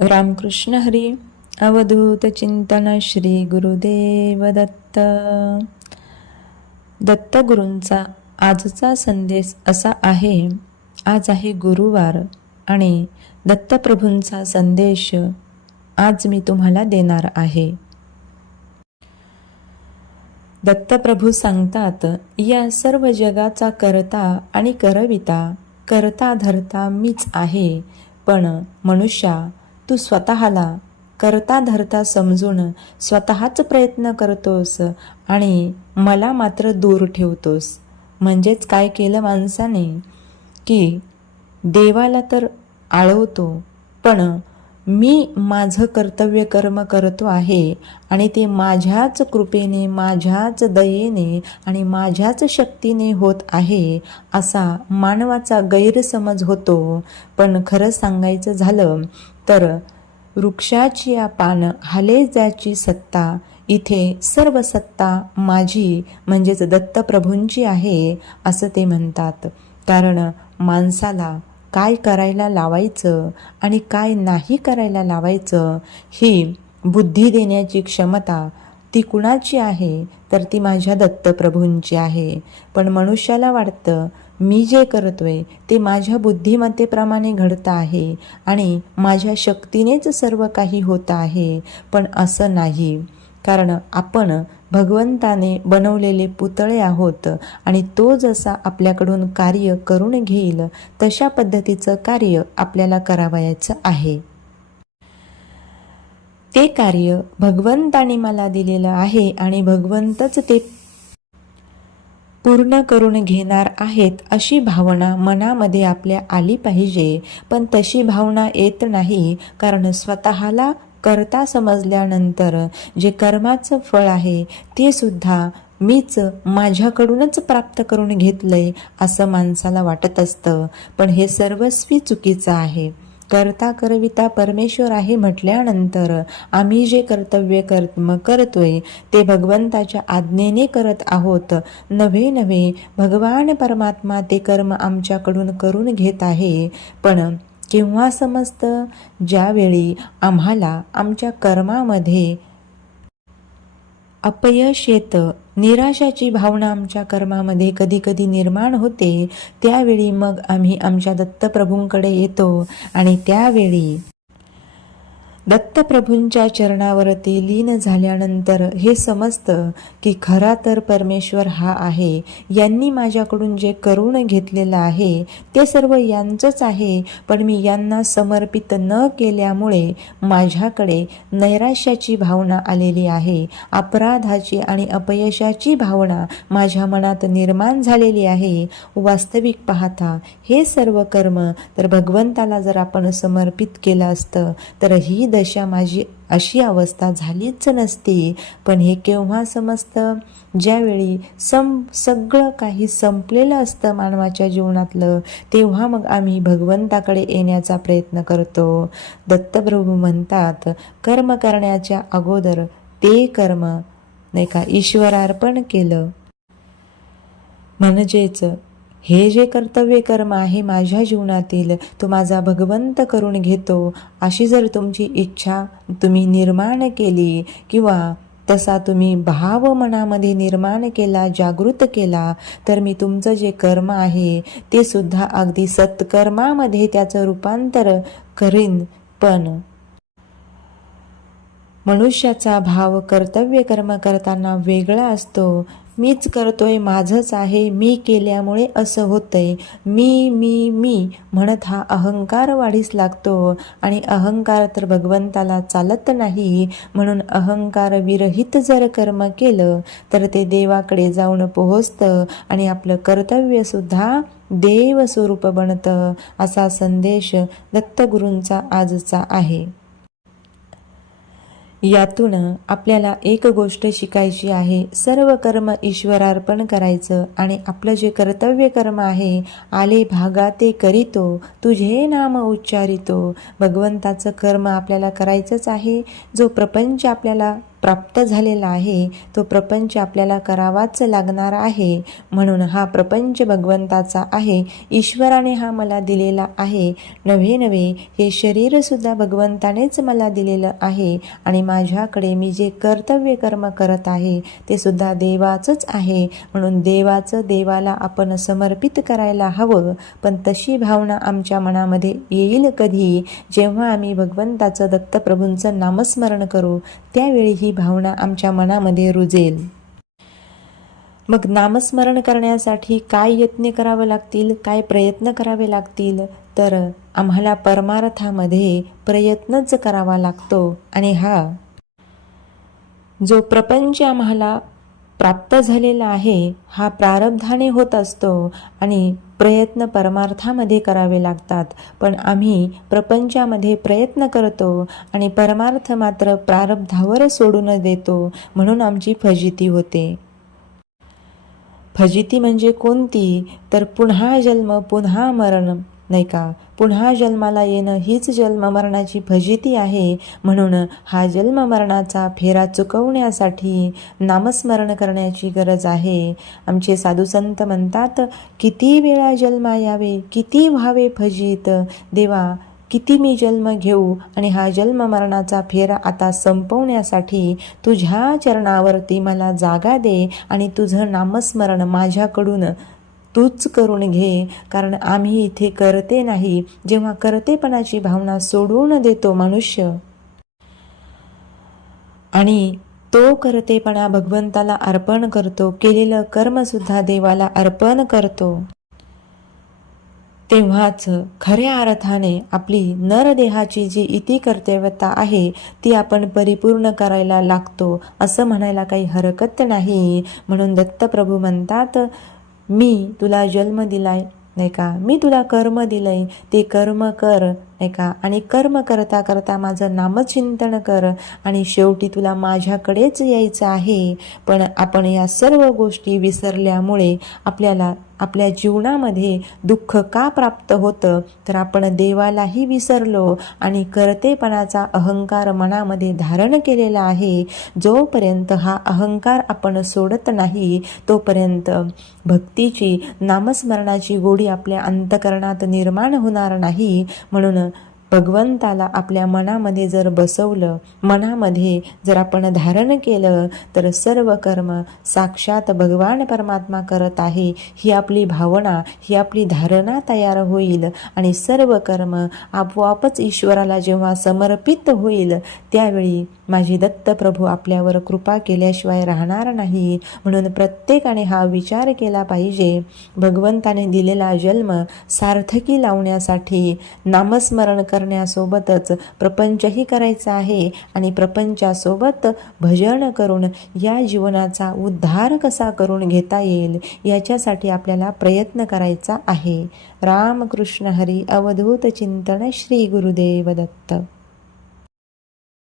रामकृष्ण हरी अवधूत चिंतन श्री गुरुदेव दत्त. दत्तगुरूंचा आजचा संदेश असा आहे आज आहे गुरुवार आणि दत्तप्रभूंचा संदेश आज मी तुम्हाला देणार आहे. दत्तप्रभू सांगतात या सर्व जगाचा करता आणि करविता करता धरता मीच आहे पण मनुष्या तू स्वतःला करता धरता समजून स्वतःच प्रयत्न करतोस आणि मला मात्र दूर ठेवतोस. म्हणजेच काय केलं माणसाने? की देवाला तर आळवतो पण मी माझं कर्तव्य कर्म करतो आहे आणि ते माझ्याच कृपेने माझ्याच दयेने आणि माझ्याच शक्तीने होत आहे असा मानवाचा गैरसमज होतो. पण खरं सांगायचं झालं तर वृक्षाची या पान हाले ज्याची सत्ता इथे सर्व सत्ता माझी म्हणजेच दत्तप्रभूंची आहे असं ते म्हणतात. कारण माणसाला काय करायला लावायचं आणि काय नाही करायला लावायचं ही बुद्धी देण्याची क्षमता ती कुणाची आहे? तर ती माझ्या दत्तप्रभूंची आहे. पण मनुष्याला वाटतं मी जे करतोय ते माझ्या बुद्धिमत्तेप्रमाणे घडतं आहे आणि माझ्या शक्तीनेच सर्व काही होतं आहे. पण असं नाही. कारण आपण भगवंताने बनवलेले पुतळे आहोत आणि तो जसा आपल्याकडून कार्य करून घेईल तशा पद्धतीचं कार्य आपल्याला करावयाचं आहे. ते कार्य भगवंताने मला दिलेलं आहे आणि भगवंतच ते पूर्ण करून घेणार आहेत अशी भावना मनामध्ये आपल्या आली पाहिजे. पण तशी भावना येत नाही कारण स्वतःला करता समजल्यानंतर जे कर्माचं फळ आहे ते सुद्धा मीच माझ्याकडूनच प्राप्त करून घेतलंय असं माणसाला वाटत असतं. पण हे सर्वस्वी चुकीचं आहे. करता करविता परमेश्वर आहे म्हटल्यानंतर आम्ही जे कर्तव्य कर्म करतोय ते भगवंताच्या आज्ञेने करत आहोत. नव्हे नव्हे भगवान परमात्मा ते कर्म आमच्याकडून करून घेत आहे. पण केव्हा समजतं? ज्यावेळी आम्हाला आमच्या कर्मामध्ये अपयश येतं निराशाची भावना आमच्या कर्मामध्ये कधी कधी निर्माण होते. त्यावेळी मग आम्ही आमच्या दत्तप्रभूंकडे येतो आणि त्यावेळी दत्तप्रभूंच्या चरणावरती लीन झाल्यानंतर हे समजतं की खरा तर परमेश्वर हा आहे. यांनी माझ्याकडून जे करून घेतलेलं आहे ते सर्व यांचंच आहे. पण मी यांना समर्पित न केल्यामुळे माझ्याकडे नैराश्याची भावना आलेली आहे. अपराधाची आणि अपयशाची भावना माझ्या मनात निर्माण झालेली आहे. वास्तविक पाहता हे सर्व कर्म तर भगवंताला जर आपण समर्पित केलं असतं तर ही दशा माझी अशी अवस्था झालीच नसती. पण हे केव्हा समजतं? ज्यावेळी सम सगळं काही संपलेलं असतं मानवाच्या जीवनातलं तेव्हा मग आम्ही भगवंताकडे येण्याचा प्रयत्न करतो. दत्तप्रभू म्हणतात कर्म करण्याच्या अगोदर ते कर्म नाही का ईश्वरार्पण केलं. म्हणजेच हे जे कर्तव्य कर्म आहे माझ्या जीवनातील तो माझा भगवंत करून घेतो. अशी जर तुमची इच्छा तुम्ही निर्माण केली किंवा तसा तुम्ही भाव मनामध्ये निर्माण केला जागृत केला तर मी तुमचं जे कर्म आहे ते सुद्धा अगदी सत्कर्मामध्ये त्याचं रूपांतर करीन. पण मनुष्याचा भाव कर्तव्य कर्म करताना वेगळा असतो. मीच करतोय माझंच आहे मी केल्यामुळे असं होतंय. मी मी मी म्हणत हा अहंकार वाढीस लागतो. आणि अहंकार तर भगवंताला चालत नाही. म्हणून अहंकार विरहित जर कर्म केलं तर ते देवाकडे जाऊन पोहोचतं आणि आपलं कर्तव्यसुद्धा देव स्वरूप बनतं असा संदेश दत्तगुरूंचा आजचा आहे. यातून आपल्याला एक गोष्ट शिकायची आहे. सर्व कर्म ईश्वरार्पण करायचं आणि आपलं जे कर्तव्य कर्म आहे आले भागा ते करीतो तुझे नाम उच्चारितो. भगवंताचं कर्म आपल्याला करायचंच आहे. जो प्रपंच आपल्याला प्राप्त झालेला आहे तो प्रपंच आपल्याला करावाच लागणार आहे. म्हणून हा प्रपंच भगवंताचा आहे. ईश्वराने हा मला दिलेला आहे. नव्हे नव्हे हे शरीरसुद्धा भगवंतानेच मला दिलेलं आहे आणि माझ्याकडे मी जे कर्तव्य कर्म करत आहे ते सुद्धा देवाचंच आहे. म्हणून देवाचं देवाला आपण समर्पित करायला हवं. पण तशी भावना आमच्या मनामध्ये येईल कधी? जेव्हा आम्ही भगवंताचं दत्तप्रभूंचं नामस्मरण करू त्यावेळी ही भावना आमच्या मनामध्ये रुजेल. मग नामस्मरण करण्यासाठी काय यत्न करावे लागतील काय प्रयत्न करावे लागतील? तर आम्हाला परमार्थामध्ये प्रयत्नच करावा लागतो. आणि हा जो प्रपंच आम्हाला प्राप्त झालेला आहे हा प्रारब्धाने होत असतो आणि प्रयत्न परमार्थामध्ये करावे लागतात. पण आम्ही प्रपंचामध्ये प्रयत्न करतो आणि परमार्थ मात्र प्रारब्धावर सोडून देतो म्हणून आमची फजिती होते. फजिती म्हणजे कोणती? तर पुन्हा जन्म पुन्हा मरण. नाही का? पुन्हा जन्माला येणं हीच जन्म मरणाची फजिती आहे. म्हणून हा जन्म मरणाचा फेरा चुकवण्यासाठी नामस्मरण करण्याची गरज आहे. आमचे साधू संत म्हणतात किती वेळा जन्मा यावे किती व्हावे फजित. देवा किती मी जन्म घेऊ आणि हा जन्म मरणाचा फेरा आता संपवण्यासाठी तुझ्या चरणावरती मला जागा दे आणि तुझं नामस्मरण माझ्याकडून तूच करून घे कारण आम्ही इथे करते नाही जेव्हा करतेपणाची भावना सोडून देतो मनुष्य. आणि तो करतेपणा भगवंताला अर्पण करतो केलेलं कर्मसुद्धा देवाला अर्पण करतो. तेव्हाच खऱ्या अर्थाने आपली नरदेहाची जी इति कर्तव्यता आहे ती आपण परिपूर्ण करायला लागतो असं म्हणायला काही हरकत नाही म्हणून दत्तप्रभू म्हणतात मी तुला जन्म दिलाय नाही का? मी तुला कर्म दिलंय ते कर्म कर नाही का? आणि कर्म करता करता माझं नामचिंतन कर. आणि शेवटी तुला माझ्याकडेच यायचं आहे. पण आपण या सर्व गोष्टी विसरल्यामुळे आपल्याला आपल्या जीवनामध्ये दुःख का प्राप्त होतं तर आपण देवालाही विसरलो आणि करतेपणाचा अहंकार मनामध्ये धारण केलेला आहे. जोपर्यंत हा अहंकार आपण सोडत नाही तोपर्यंत भक्तीची नामस्मरणाची गोडी आपल्या अंतकरणात निर्माण होणार नाही. म्हणून भगवंताला आपल्या मनामध्ये जर बसवलं मनामध्ये जर आपण धारण केलं तर सर्व कर्म साक्षात भगवान परमात्मा करत आहे ही आपली भावना ही आपली धारणा तयार होईल आणि सर्व कर्म आपोआपच ईश्वराला जेव्हा समर्पित होईल त्यावेळी माझी दत्तप्रभू आपल्यावर कृपा केल्याशिवाय राहणार नाही. म्हणून प्रत्येकाने हा विचार केला पाहिजे. भगवंताने दिलेला जन्म सार्थकी लावण्यासाठी नामस्मरण कर करण्यासोबतच प्रपंचही करायचा आहे आणि प्रपंचासोबत भजन करून या जीवनाचा उद्धार कसा करून घेता येईल याच्यासाठी आपल्याला प्रयत्न करायचा आहे. रामकृष्ण हरी अवधूत चिंतन श्री गुरुदेव दत्त.